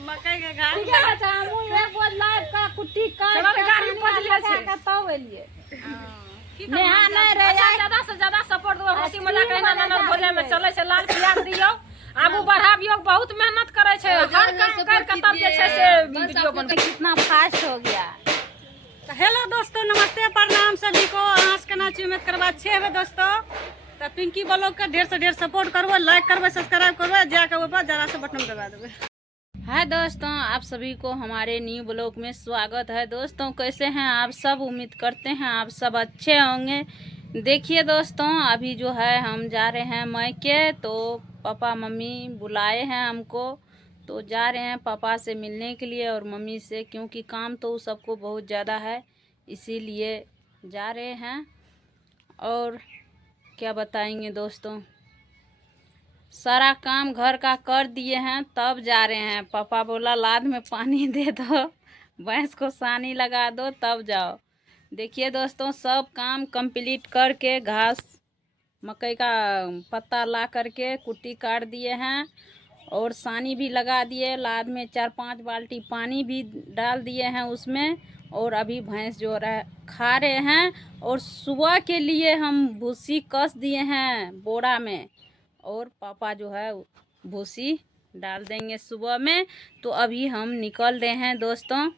मकई के घास ठीक है बच्चा हम ये बोल लाइव का कुट्टी काट के गाड़ी पहुंच गए तब एलिए नेहा नहीं रह जाए। ज्यादा से ज्यादा सपोर्ट दो, हंसी मजाक कहना ना बोले में चले से लाल प्याज दियो, आगू बढ़ाबियो। बहुत मेहनत करे छे, हर काम कर के तब जे छे से वीडियो बन। कितना फास्ट हो गया। हेलो दोस्तों, नमस्ते, प्रणाम सभी को। आज के नाच उम्मीद करवा 6 बजे दोस्तों। तो पिंकी ब्लॉग का ढेर से ढेर सपोर्ट करबो, लाइक करबो, सब्सक्राइब करबो, जाके ऊपर जरा से बटन दबा देबे। हाय दोस्तों, आप सभी को हमारे न्यू ब्लॉग में स्वागत है। दोस्तों कैसे हैं आप सब? उम्मीद करते हैं आप सब अच्छे होंगे। देखिए दोस्तों, अभी जो है हम जा रहे हैं मायके, तो पापा मम्मी बुलाए हैं हमको, तो जा रहे हैं पापा से मिलने के लिए और मम्मी से, क्योंकि काम तो सबको बहुत ज़्यादा है, इसीलिए जा रहे हैं। और क्या बताएंगे दोस्तों, सारा काम घर का कर दिए हैं, तब जा रहे हैं। पापा बोला लाद में पानी दे दो, भैंस को सानी लगा दो, तब जाओ। देखिए दोस्तों, सब काम कंप्लीट करके घास मकई का पत्ता ला करके कुट्टी काट दिए हैं और सानी भी लगा दिए। लाद में 4-5 बाल्टी पानी भी डाल दिए हैं उसमें, और अभी भैंस जो खा रहे हैं। और सुबह के लिए हम भूसी कस दिए हैं बोरा में, और पापा जो है भूसी डाल देंगे सुबह में। तो अभी हम निकल रहे हैं दोस्तों।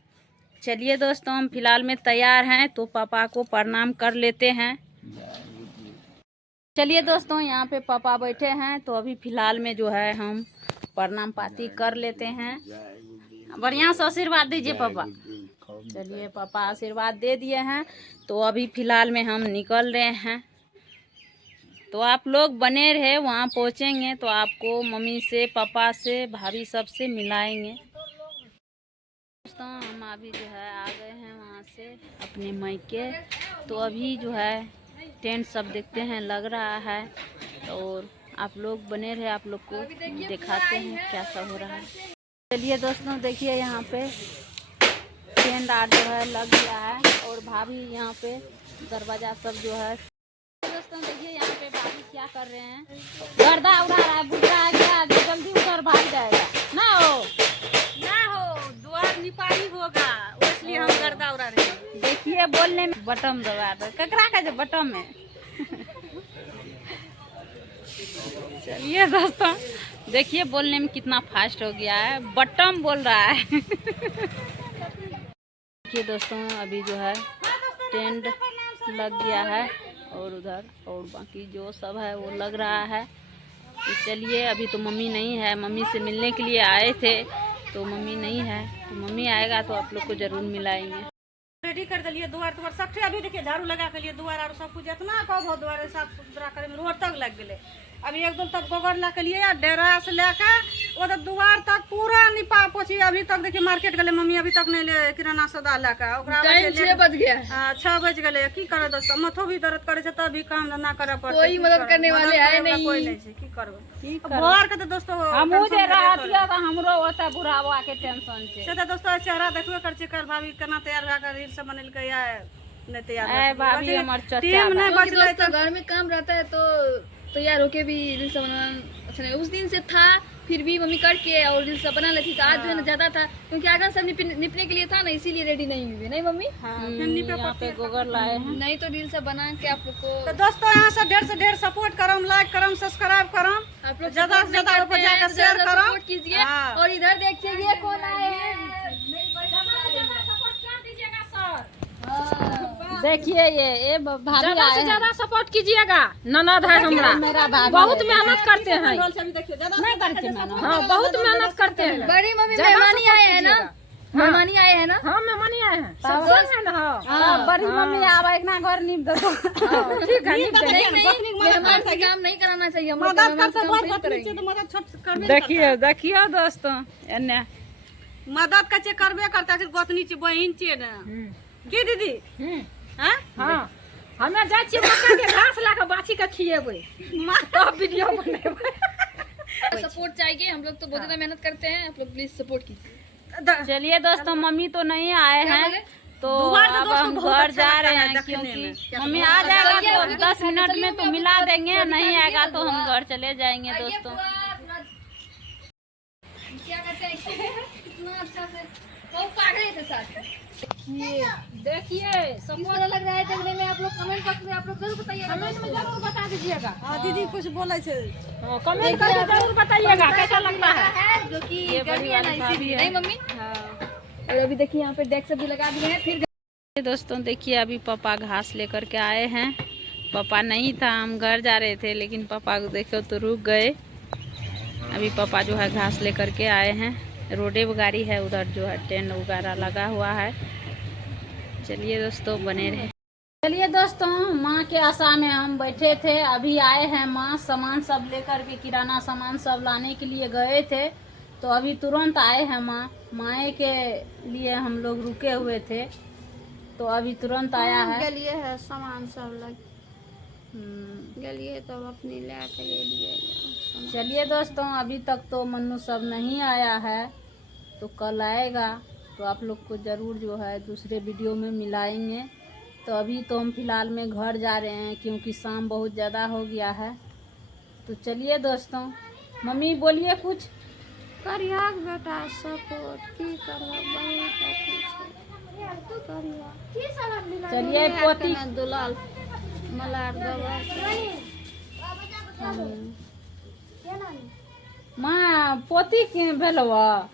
चलिए दोस्तों, हम फिलहाल में तैयार हैं, तो पापा को प्रणाम कर लेते हैं। चलिए दोस्तों, यहाँ पे पापा बैठे हैं, तो अभी फिलहाल में जो है हम प्रणाम पाती कर लेते हैं। बढ़िया से आशीर्वाद दीजिए पापा। चलिए पापा आशीर्वाद दे दिए हैं, तो अभी फिलहाल में हम निकल रहे हैं। तो आप लोग बने रहे, वहाँ पहुँचेंगे तो आपको मम्मी से, पापा से, भाभी सब से मिलाएंगे। दोस्तों हम अभी जो है आ गए हैं वहाँ से अपने मायके, तो अभी जो है टेंट सब देखते हैं लग रहा है, और आप लोग बने रहे, आप लोग को दिखाते हैं क्या सब हो रहा है। चलिए दोस्तों, देखिए यहाँ पे टेंट आर्ट जो है लग गया है, और भाभी यहाँ पे दरवाजा सब जो है। दोस्तों देखिए यहाँ पे भाभी क्या कर रहे हैं, गर्दा उड़ा रहा है, बुढ़ा है क्या, जल्दी उधर भाग जाएगा ना हो द्वार निपाई होगा, इसलिए हम गर्दा उड़ा रहे हैं। देखिए बोलने में बटम दबा दो, ककरा का जो बटम है। चलिए दोस्तों, देखिए बोलने में कितना फास्ट हो गया है, बटम बोल रहा है। देखिए दोस्तों, अभी जो है टेंट लग गया है, और उधर और बाकी जो सब है वो लग रहा है। तो चलिए, अभी तो मम्मी नहीं है, मम्मी से मिलने के लिए आए थे, तो मम्मी नहीं है, तो मम्मी आएगा तो आप लोग को जरूर मिलाएंगे। रेडी कर दिए द्वार द्वार सब। अभी देखिए झाड़ू लगा के लिए द्वार और सब कुछ इतना कब हो द्वार साफ सुथरा करे में रोड तक लग गए। अभी एकदम तक गोबर ला के लिए डेरा से लेके उधर द्वार तक पूरा निपा पोछी। अभी तक देखिए मार्केट गए मम्मी, अभी तक नहीं ले किराना सौदा लेके। 6 बज गया, 6 बज गए। की करे दोस्तों, मथो भी दर्द करे, तब भी काम धंधा करे पड़ते, कोई मदद करने वाले है नहीं, कोई नहीं। की करबे घर के तो दोस्तों हमहु जे रहतिया त हमरो ओता बुढ़ावा के टेंशन छे। से दोस्तों चेहरा देखबे कर छी, कर भाभी केना तैयार भए कर रील सब बनेलकै या नहीं तैयार। ए भाभी हमर चचा टीम नहीं बचले तो घर में काम रहता है, तो तैयार होके भी रील सब बनाना अच्छा नहीं। उस दिन से था, फिर भी मम्मी करके और रील सब बना लेती। आज जो है ना ज्यादा था, क्योंकि आगे सब निपने के लिए था ना, इसीलिए रेडी नहीं हुई। नहीं मम्मी? यहाँ पे गोबर लाए हैं, नहीं तो रील सब बना के आप लोग को। तो दोस्तों यहाँ से ढेर सपोर्ट करम, लाइक करम, सब्सक्राइब करम, आप लोग ज्यादा से ज्यादा ऊपर जाकर शेयर करम, सपोर्ट कीजिए। और इधर देखिए ये कौन आए हैं, देखिए ये भाभी ज्यादा से आए ज्यादा सपोर्ट कीजिएगा। ननद है हमरा, मेरा भाभी बहुत मेहनत करते हैं। नहीं करके मैंने। हाँ, बहुत मेहनत करते हैं। बड़ी मम्मी ज्यादा मेहमानी आए हैं ना, हाँ। मेहमानी आए हैं ना। हाँ मेहमानी आए हैं, तब- सब है ना। हाँ बड़ी मम्मी आवे ना घर नीम दे दो। ठीक है, नीम नहीं नहीं, मेहमान से काम नहीं कराना चाहिए, हम लोग मदद मेहमान से कर काम बहुत नहीं करेंगे। नीचे तो मदद छोट करबे। देखिए देखिए दोस्तों, एने मदद कचे करबे करता है, गोतनी छी बहिन छी ना। की दीदी हां हाँ, हमें जाइ छियै मक्का के घास ला के बाछी के खिएबै, तब वीडियो बनेबै। सपोर्ट चाहिए, हम लोग तो बहुत ज्यादा मेहनत करते हैं, आप लोग प्लीज सपोर्ट कीजिए। चलिए दोस्तों, मम्मी तो नहीं आए हैं, तो दुआर तो अब दोस्तों हम बहुत घर अच्छा जा लगता रहे है हैं, देखने क्योंकि में। मम्मी आ जाएगा तो 10 मिनट में तो मिला देंगे, नहीं आएगा तो हम घर चले जाएंगे दोस्तों। क्या करते हैं अच्छा से बहुत पागल थे साथ। ये देखिए किस सब तरह लग रहा है देखने में, आप लोग कमेंट बॉक्स में आप लोग जरूर बताइएगा। कमेंट में जरूर बता दीजिएगा। हाँ दीदी कुछ बोले छे। कमेंट करके जरूर बताइएगा कैसा लगता है। जो कि ये बड़ी गर्मी है ना वाली भाभी इसीलिए, है। नहीं मम्मी? और अभी देखिए यहाँ पे डेस्क सब भी लगा दिए हैं। फिर दोस्तों देखिए अभी पापा घास लेकर के आए हैं। पापा नहीं था, हम घर जा रहे थे, लेकिन पापा को देखो तो रुक गए। अभी पापा जो है घास लेकर के आए हैं। रोडे गाड़ी है, उधर जो है टेंट वगैरह लगा हुआ है। चलिए दोस्तों बने रहे। चलिए दोस्तों, माँ के आशा में हम बैठे थे। अभी आए हैं माँ, सामान सब लेकर के, किराना सामान सब लाने के लिए गए थे, तो अभी तुरंत आए हैं माँ। माए के लिए हम लोग रुके हुए थे, तो अभी तुरंत आया है। गलिए है सामान सब लग गलिए तब अपनी ले के ले लिए। चलिए दोस्तों, अभी तक तो मन्नू सब नहीं आया है, तो कल आएगा तो आप लोग को ज़रूर जो है दूसरे वीडियो में मिलाएंगे। तो अभी तो हम फिलहाल में घर जा रहे हैं, क्योंकि शाम बहुत ज़्यादा हो गया है। तो चलिए दोस्तों, मम्मी बोलिए कुछ। करिया बेटा सपोर्ट की करवा बहुत अथी छै करिया। चलिए पोती दुलाल मलार दवा माँ पोती के भेलवा।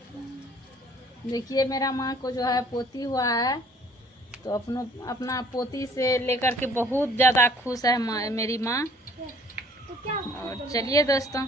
देखिए मेरा माँ को जो है पोती हुआ है, तो अपना पोती से लेकर के बहुत ज़्यादा खुश है माँ, मेरी माँ। और चलिए दोस्तों,